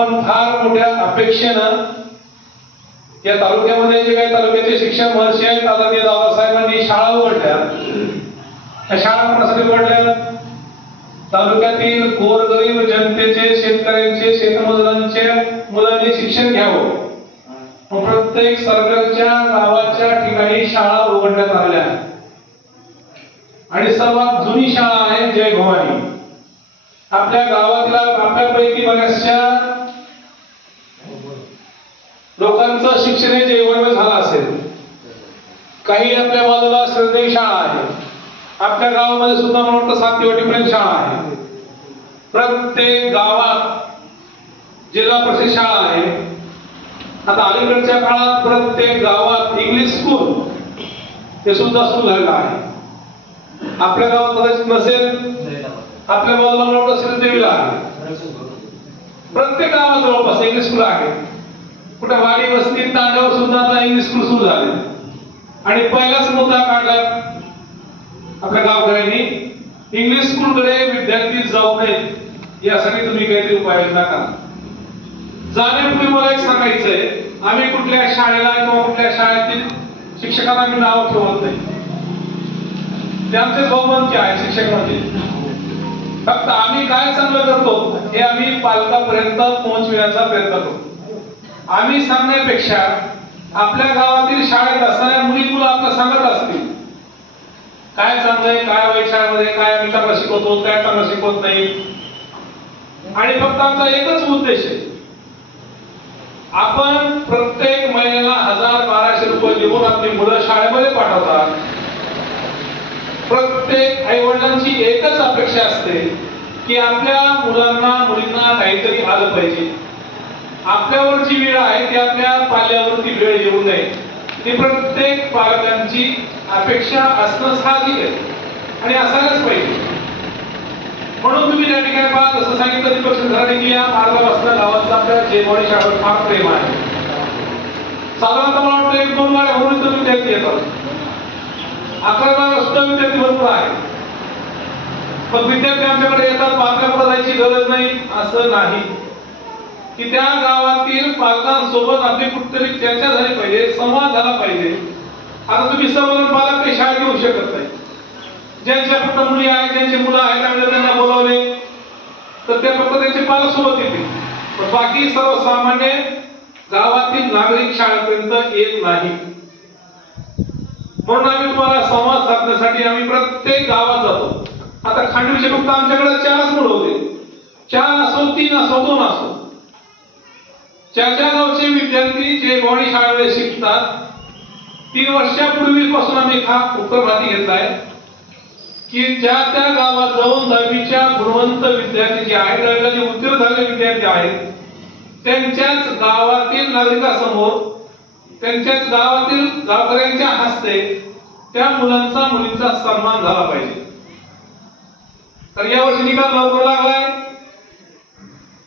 पण फार मोठ्या अपेक्षेनं या तालुक्यामध्ये जे काही तालुक्याचे शिक्षण महर्षी आहेत आदरणीय दादासाहेबांनी शाळा उघडल्या. त्या शाळा कोणासाठी उघडल्या? तालुक्यातील गोरगरीब जनतेचे, शेतकऱ्यांचे, शेतमजुरांचे मुलांनी शिक्षण घ्यावं. प्रत्येक सरकारच्या गावाच्या ठिकाणी शाळा उघडण्यात आल्या आणि सर्वात जुनी शाळा आहे जय भवानी. आपल्या गावातला आपल्यापैकी बऱ्याचशा लोकांचं शिक्षणाचे एवढं झालं असेल. काही आपल्या बाजूला श्रद्धेय शाळा आहे. आपल्या गावामध्ये सुद्धा मला वाटतं 7वी वाटीपर्यंत शाळा आहे. प्रत्येक गावात जिल्हा परिषद शाळा आहे. आता अलीकडच्या काळात प्रत्येक गावात इंग्लिश स्कूल हे सुद्धा सुरू झालेलं आहे. आपल्या गावात कदाचित नसेल, आपल्या बाजूला मला वाटतं श्रीदेवीला आहे. प्रत्येक गावात जवळपास इंग्लिश स्कूल आहे. कुठे वाडी वस्ती तांड्यावर सुद्धा आता इंग्लिश स्कूल सुरू झाले. आणि पहिलाच मुद्दा काढला आपल्या गावकऱ्यांनी, इंग्लिश स्कूलकडे विद्यार्थी जाऊ नयेत यासाठी तुम्ही काहीतरी उपाययोजना करा. जाण्यापूर्वी मला एक सांगायचंय, आम्ही कुठल्या शाळेला किंवा कुठल्या शाळेतील शिक्षकांना आम्ही नाव ठेवत नाही. ते आमचे बहुमंती आहे शिक्षक म्हणजे. फक्त आम्ही काय चांगलं करतो हे आम्ही पालकापर्यंत पोहोचविण्याचा प्रयत्न करतो. आम्ही सांगण्यापेक्षा आपल्या गावातील शाळेत असणाऱ्या मुली मुलं आपल्याला सांगत असतील काय चांगलंय, काय वाईट शाळेमध्ये, काय आम्ही चांगलं शिकवतो, काय चांगलं शिकवत नाही. आणि फक्त आमचा एकच उद्देश आहे, आपण प्रत्येक महिन्याला 1000-1200 रुपये देऊन आपली मुलं शाळेमध्ये पाठवतात. प्रत्येक आई वडिलांची एकच अपेक्षा असते की आपल्या मुलांना मुलींना काहीतरी आलं पाहिजे. आपल्यावर जी वेळ आहे ती आपल्या पाल्यावरती वेळ येऊ नये, ही प्रत्येक पालकांची अपेक्षा असणं साहजिक आहे आणि असायलाच पाहिजे. म्हणून तुम्ही त्या ठिकाणी पहा, जसं सांगितलं दीपक शिंदे की या मार्गापासून गावाचा आपल्या जयभवानी शाळेवर फार प्रेम आहे. साधारणतः मला वाटतं 1-2 गाड्या भरून तर विद्यार्थी येतात. 11 सुद्धा विद्यार्थी भरपूर आहे. पण विद्यार्थी आमच्याकडे येतात, आपल्याकडे जायची गरज नाही असं नाही. की त्या गावातील पालकांसोबत आपली कुठतरी चर्चा झाली पाहिजे, संवाद झाला पाहिजे. आता तुम्ही सर्वजण पालक काही शाळेत येऊ शकत नाही. ज्यांच्या फक्त मुली आहेत, ज्यांचे मुलं आहेत, त्यामुळे त्यांना बोलावले तर ते फक्त त्यांचे पालक सोबत येतील. पण बाकी सर्वसामान्य गावातील नागरिक शाळेपर्यंत येत नाही. म्हणून आम्ही तुम्हाला संवाद साधण्यासाठी आम्ही प्रत्येक गावात जातो. आता खांडवीचे फक्त आमच्याकडे 4च मुलं होते. 4 असो, 3 असो, 2 असो, 4 गावचे विद्यार्थी जे भवानी शाळेमध्ये शिकतात. 3 वर्षापूर्वीपासून आम्ही हा उपक्रम हाती घेतलाय की ज्या त्या गावात जाऊन 10वीच्या गुणवंत विद्यार्थी जे आहेत, 10वीला जे उत्तीर्ण झालेले विद्यार्थी आहेत, त्यांच्याच गावातील नागरिकांसमोर, त्यांच्याच गावातील गावकऱ्यांच्या हस्ते त्या मुलांचा मुलींचा सन्मान झाला पाहिजे. तर यावर्षी निकाल लवकर लागलाय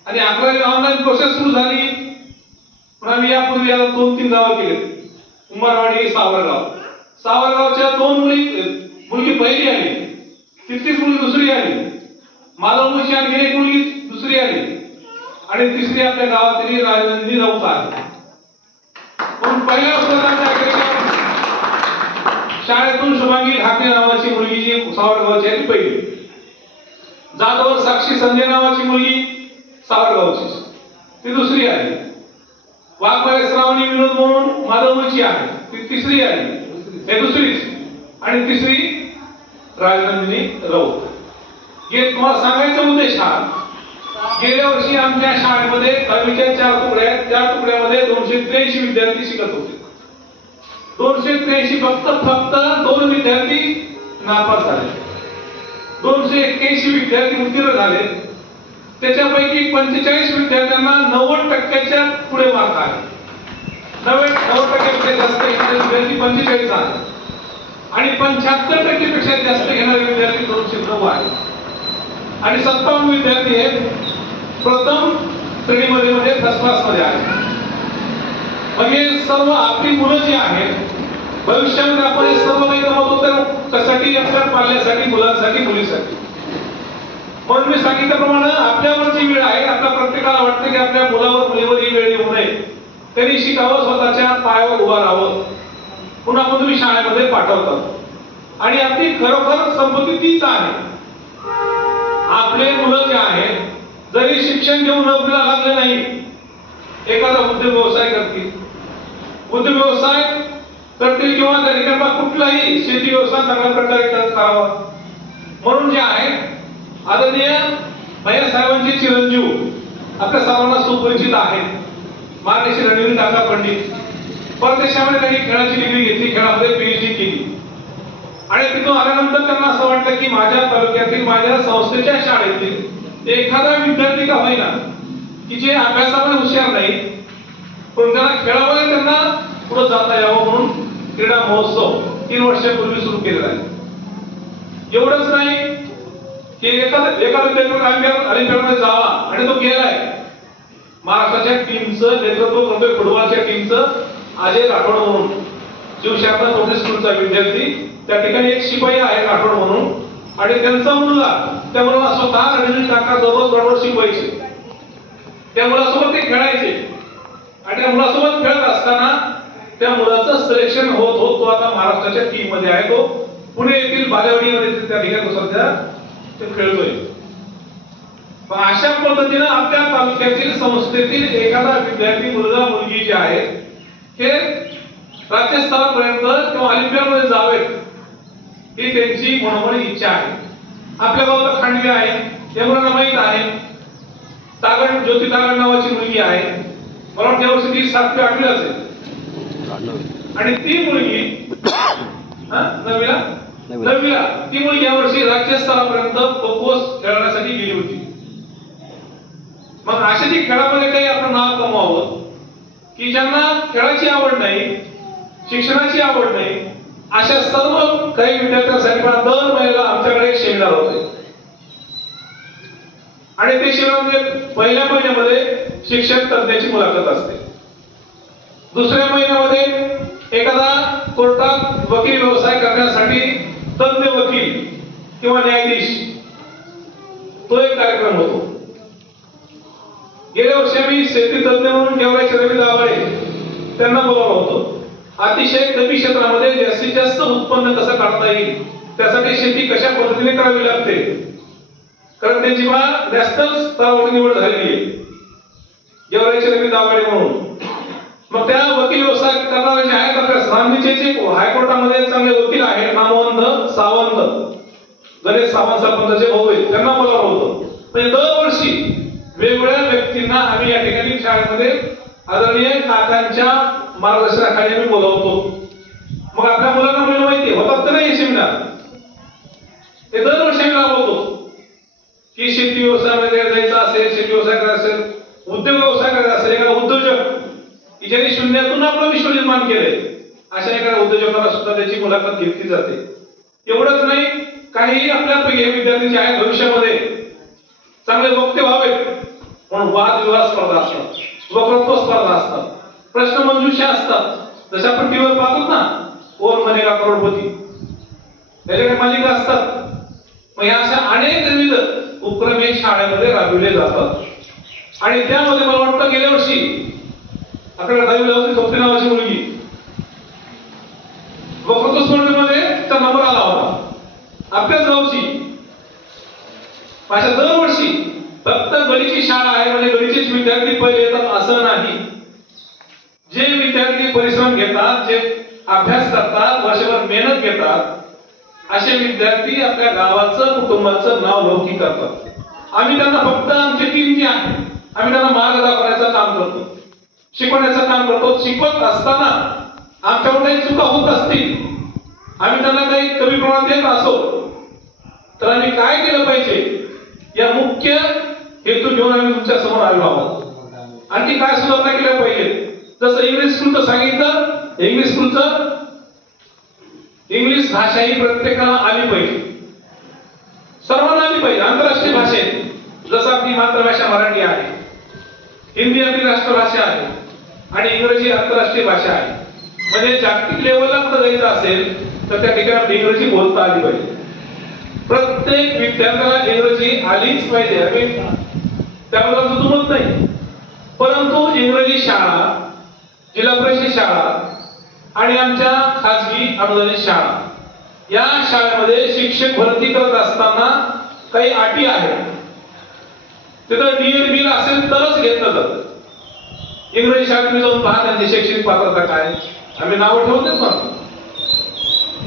आणि 11वी ऑनलाईन प्रोसेस सुरू झाली. पण आम्ही यापूर्वी याला 2-3 गावं केले. उमरवाडी, सावरगाव. सावरगावच्या 2 मुलगी पहिली आली, तिसरीच मुलगी दुसरी आली. मालवणची आणखी 1 मुलगी दुसरी आली आणि तिसरी आपल्या गावातील राजनंदिनी राऊत आहे. पण पहिल्या वर्षात शाळेतून शुभांगी ढाकणे नावाची मुलगी जी सावरगावची आहे ती पहिली. जाधवर साक्षी संजय नावाची मुलगी सावरगावची ती दुसरी आली. वाघमारे श्रावणी विनोद म्हणून मालवणची आहे ती तिसरी आली, हे दुसरीच. आणि तिसरी राजनंदिनी राऊत. हे तुम्हाला सांगायचा उद्देश हा, गेल्या वर्षी आमच्या शाळेमध्ये 10वीच्या 4 तुकड्या आहेत. त्या तुकड्यामध्ये 283 विद्यार्थी शिकत होते. 283 फक्त 2 विद्यार्थी नापास झाले. 281 विद्यार्थी उत्तीर्ण झाले. त्याच्यापैकी 45 विद्यार्थ्यांना 90% पुढे मार्क आहे. 90% जास्त घेणारे विद्यार्थी 45 झाले आणि 75% पेक्षा जास्त घेणारे विद्यार्थी 209 आहेत. आणि 57 विद्यार्थी हे प्रथम श्रेणीमध्ये फर्स्ट क्लास मध्ये आहेत. म्हणजे सर्व आपली मुलं जी आहेत भविष्यामध्ये आपण हे सर्व काही कमवतो तर कशासाठी? आपल्या पाल्यासाठी, मुलांसाठी, मुलीसाठी. म्हणून मी सांगितल्याप्रमाणे आपल्यावर जी वेळ आहे, आपल्या प्रत्येकाला वाटतं की आपल्या मुलावर मुलीवर ही वेळ येऊ नये, त्यांनी शिकावं, स्वतःच्या पायावर उभा राहावं, पुन्हा पण तुम्ही शाळेमध्ये पाठवतात. आणि आपली खरोखर संपत्ती तीच आहे. आपले मुलं जे आहेत जरी शिक्षण घेऊन नोकरीला लागले नाही, एखादा उद्योग व्यवसाय करतील, उद्योग व्यवसाय करतील किंवा त्या ठिकाणी कुठलाही शेती व्यवसाय चांगल्या प्रकारे करावा. म्हणून जे आहे आदरणीय भैया साहेबांचे चिरंजीव आपल्या सर्वांना सुपरिचित आहेत, मार्गदर्शी रणवीर काका पंडित. परदेशामध्ये त्यांनी खेळाची डिग्री घेतली, खेळामध्ये पीएचडी केली आणि तिथून आल्यानंतर त्यांना असं वाटलं की माझ्या तालुक्यातील माझ्या संस्थेच्या शाळेतील एखादा विद्यार्थी का होईना की जे अभ्यासामध्ये हुशार नाही पण त्यांना खेळामध्ये त्यांना पुढे जाता यावं म्हणून क्रीडा महोत्सव 3 वर्षापूर्वी सुरू केलेला आहे. एवढंच नाही की एका विद्यार्थी ऑलिम्पियाडमध्ये जावा आणि तो गेलाय. महाराष्ट्राच्या टीमचं नेतृत्व करतोय, फुटबॉलच्या टीमचं अजय राठोड म्हणून, शिवशाखा नोटीस स्कूलचा विद्यार्थी. त्या ठिकाणी एक शिपाई आहे राठोड म्हणून आणि त्यांचा मुलगा, त्या मुलाला स्वतः रणवीर काका दररोज बरोबर शिकवायचे, त्या मुलासोबत ते खेळायचे आणि त्या मुलासोबत खेळत असताना त्या मुलाचं सिलेक्शन होत होत तो आता महाराष्ट्राच्या टीम मध्ये आहे. तो पुणे येथील बालेवाडीमध्ये त्या ठिकाणी सध्या ते खेळतोय. अशा पद्धतीने आपल्या तालुक्यातील संस्थेतील एखादा विद्यार्थी मुलगा मुलगी जे आहे हे राज्यस्तरापर्यंत किंवा ऑलिम्पियाडमध्ये जावेत ही त्यांची मनोमनी इच्छा आहे. आपल्या गावात खांडवी आहे, या मुलांना माहित आहे. तागड ज्योती तागड नावाची मुलगी आहे, मला वाटतं या वर्षी ती 7वी 8वी असेल आणि ती मुलगी नववीला ती मुलगी यावर्षी राज्यस्तरापर्यंत खो खो खेळण्यासाठी गेली होती. मग अशा जी खेळामध्ये काही आपण नाव कमवावं की ज्यांना खेळाची आवड नाही, शिक्षणाची आवड नाही, अशा सर्व काही विद्यार्थ्यांसाठी दर महिन्याला आमच्याकडे एक सेमिनार होते आणि ते सेमिनारमध्ये पहिल्या महिन्यामध्ये शिक्षक तज्ञाची मुलाखत असते, दुसऱ्या महिन्यामध्ये एखादा कोर्टात वकील व्यवसाय करण्यासाठी तज्ञ वकील किंवा न्यायाधीश तो एक कार्यक्रम होतो. गेल्या वर्षी आम्ही शेती तज्ञ म्हणून ठेवण्याचे रवी दाभाडे त्यांना बोलावलं होतं. अतिशय कमी क्षेत्रामध्ये जास्तीत जास्त उत्पन्न कसं काढता येईल, त्यासाठी शेती कशा पद्धतीने करावी लागते, कारण त्यांची नॅशनल स्तरावर निवड झालेली आहे गेवराईचे रवी दाभाडे म्हणून. मग त्या वकील व्यवसाय करणारे जे आहेत आपल्या सांगलीचे हायकोर्टामध्ये चांगले वकील आहेत, नामवंत सावंत गणेश सावंत सरपंचाचे भाऊ आहेत, त्यांना बोलावलं होतं. म्हणजे दरवर्षी वेगवेगळ्या व्यक्तींना आम्ही या ठिकाणी शाळेमध्ये आदरणीय काकांच्या मार्गदर्शनाखाली आम्ही बोलावतो. मग आपल्या मुलांना मुलं माहिती होतात तर नाही सेमिनार, हे दरवर्षी आम्ही राबवतो की शेती व्यवसायामध्ये जायचं असेल, शेती व्यवसाय करायचा असेल, उद्योग व्यवसाय करायचा असेल, एखादा उद्योजक की ज्यांनी शून्यातून आपलं विश्व निर्माण केलंय अशा एका उद्योजकाला सुद्धा त्याची मुलाखत घेतली जाते. एवढंच नाही, काही आपल्यापैकी हे विद्यार्थी जे आहेत भविष्यामध्ये चांगले वक्ते व्हावेत म्हणून वादविवाद स्पर्धा असतात, वक्तृत्व स्पर्धा असतात, प्रश्न मंजुषा असतात. जसं आपण टीव्हीवर पाहतो ना, कोण बनेगा करोडपती, त्याच्याकडे मालिका असतात. मग या अशा अनेक विविध उपक्रम हे शाळेमध्ये राबविले जातात आणि त्यामध्ये मला वाटतं गेल्या वर्षी आपल्याला 10वी सोपी नावाची मुलगी वक्तृत्व स्पर्धेमध्ये त्याचा नंबर आला होता आपल्याच गावची. माझ्या दरवर्षी फक्त गडीची शाळा आहे म्हणजे गडीचेच विद्यार्थी पहिले येतात असं नाही. जे विद्यार्थी परिश्रम घेतात, जे अभ्यास करतात, वर्षभर मेहनत घेतात, असे विद्यार्थी आपल्या गावाचं कुटुंबाचं नाव लौकिक करतात. आम्ही त्यांना फक्त आमची टीम जी आहे आम्ही त्यांना मार्ग दाखवण्याचं काम करतो, शिकवण्याचं काम करतो. शिकवत असताना आमच्याकडून काही चुका होत असतील, आम्ही त्यांना काही कमी प्रमाणात देत असो तर आम्ही काय केलं पाहिजे या मुख्य हेतू घेऊन आम्ही तुमच्या समोर आलो आहोत. आणखी काय सुधारणा केल्या पाहिजे, जसं इंग्लिश स्कूलचं सांगितलं, इंग्लिश स्कूलचं इंग्लिश भाषा ही प्रत्येकाला आली पाहिजे, सर्वांना आली पाहिजे. आंतरराष्ट्रीय भाषेत जसं आपली मातृभाषा मराठी आहे, हिंदी आपली राष्ट्रभाषा आहे आणि इंग्रजी आंतरराष्ट्रीय भाषा आहे. म्हणजे जागतिक लेवलला कुठं जायचं असेल तर त्या ठिकाणी आपली इंग्रजी बोलता आली पाहिजे. प्रत्येक विद्यार्थ्याला इंग्रजी आलीच पाहिजे. आम्ही त्याबद्दल दुमत नाही, शाळा, जिल्हा परिषद शाळा आणि आमच्या खाजगी अनुदानित शाळा, या शाळेमध्ये शिक्षक भरती करत असताना काही अटी आहेत. तिथं डीएड बिल असेल तरच घेतलं जातं. इंग्रजी शाळेत मी जाऊन पहा त्यांची शैक्षणिक पात्रता काय, आम्ही नाव ठेवतच म्हणतो.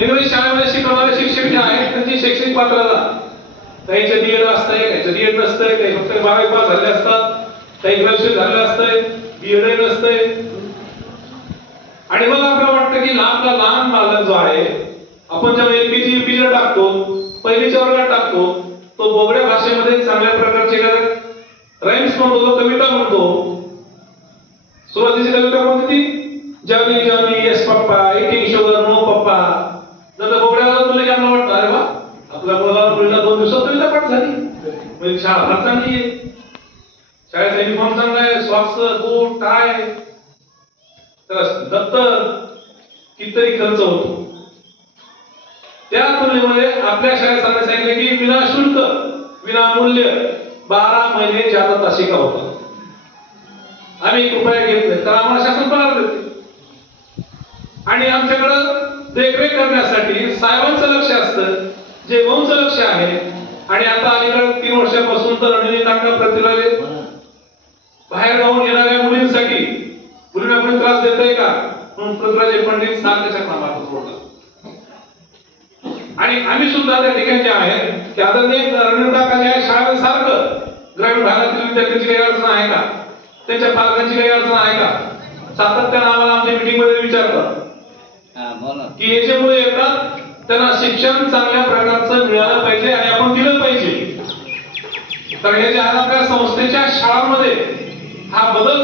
इंग्रजी शाळेमध्ये शिकवणारे शिक्षक जे आहेत त्यांची शैक्षणिक पात्रता काहीचे डीएड असतंय, काहीचे डीएड नसतंय, काही फक्त 12वी पास झाले असतात, काही ग्रॅज्युएट झाले असतंय, बीएड नसतंय. आणि मग आपल्याला वाटतं की आपला लहान बालक जो आहे, आपण जेव्हा एलकेजी युकेजीला टाकतो, पहिलीच्या वर्गात टाकतो, तो बोबड्या भाषेमध्ये चांगल्या प्रकारचे राईम्स म्हणतो, कविता म्हणतो. सुरुवातीची कविता कोणती ती? Johnny Johnny yes papa, eating sugar no पप्पा. जर बोबड्याला बोललं की आपल्याला वाटतं अरे वा, आपल्या मुलाला 2 दिवसात कविता पाठ झाली, म्हणजे शाळा फार चांगली आहे, शाळेचा युनिफॉर्म चांगला आहे, सॉक्स, बूट, टाय, तर दप्तर कितीतरी खर्च होतो. त्या तुलनेमध्ये आपल्या शाळेत सांगितले की विनाशुल्क, विनामूल्य 12 महिने ज्यादा तास शिकवतात. आम्ही 1 रुपया घेत नाही, तर आम्हाला शासन पगार देते. आणि आमच्याकडं देखरेख करण्यासाठी साहेबांचं लक्ष असतं, जे वंच लक्ष आहे. आणि आता अलीकडे 3 वर्षापासून तर रणनीतांक प्रतिलाले बाहेर जाऊन येणाऱ्या मुलींसाठी मुलींना कोणी त्रास देतोय का म्हणून पृथ्वीराज पंडित सारख्या नामात बोलतात. आणि आम्ही सुद्धा त्या ठिकाणी जे आहे की आदरणीय रणनीतांकाच्या शाळेत सारखं ग्रामीण भागातील विद्यार्थ्यांची काही अडचण आहे का, त्यांच्या पालकांची काही अडचण आहे का, सातत्यानं आम्हाला आमच्या मीटिंग मध्ये विचारतात की हे जे मुलं येतात त्यांना शिक्षण चांगल्या प्रकारचं मिळालं पाहिजे आणि आपण दिलं पाहिजे. तर हे जे आपल्या संस्थेच्या शाळांमध्ये हा बदल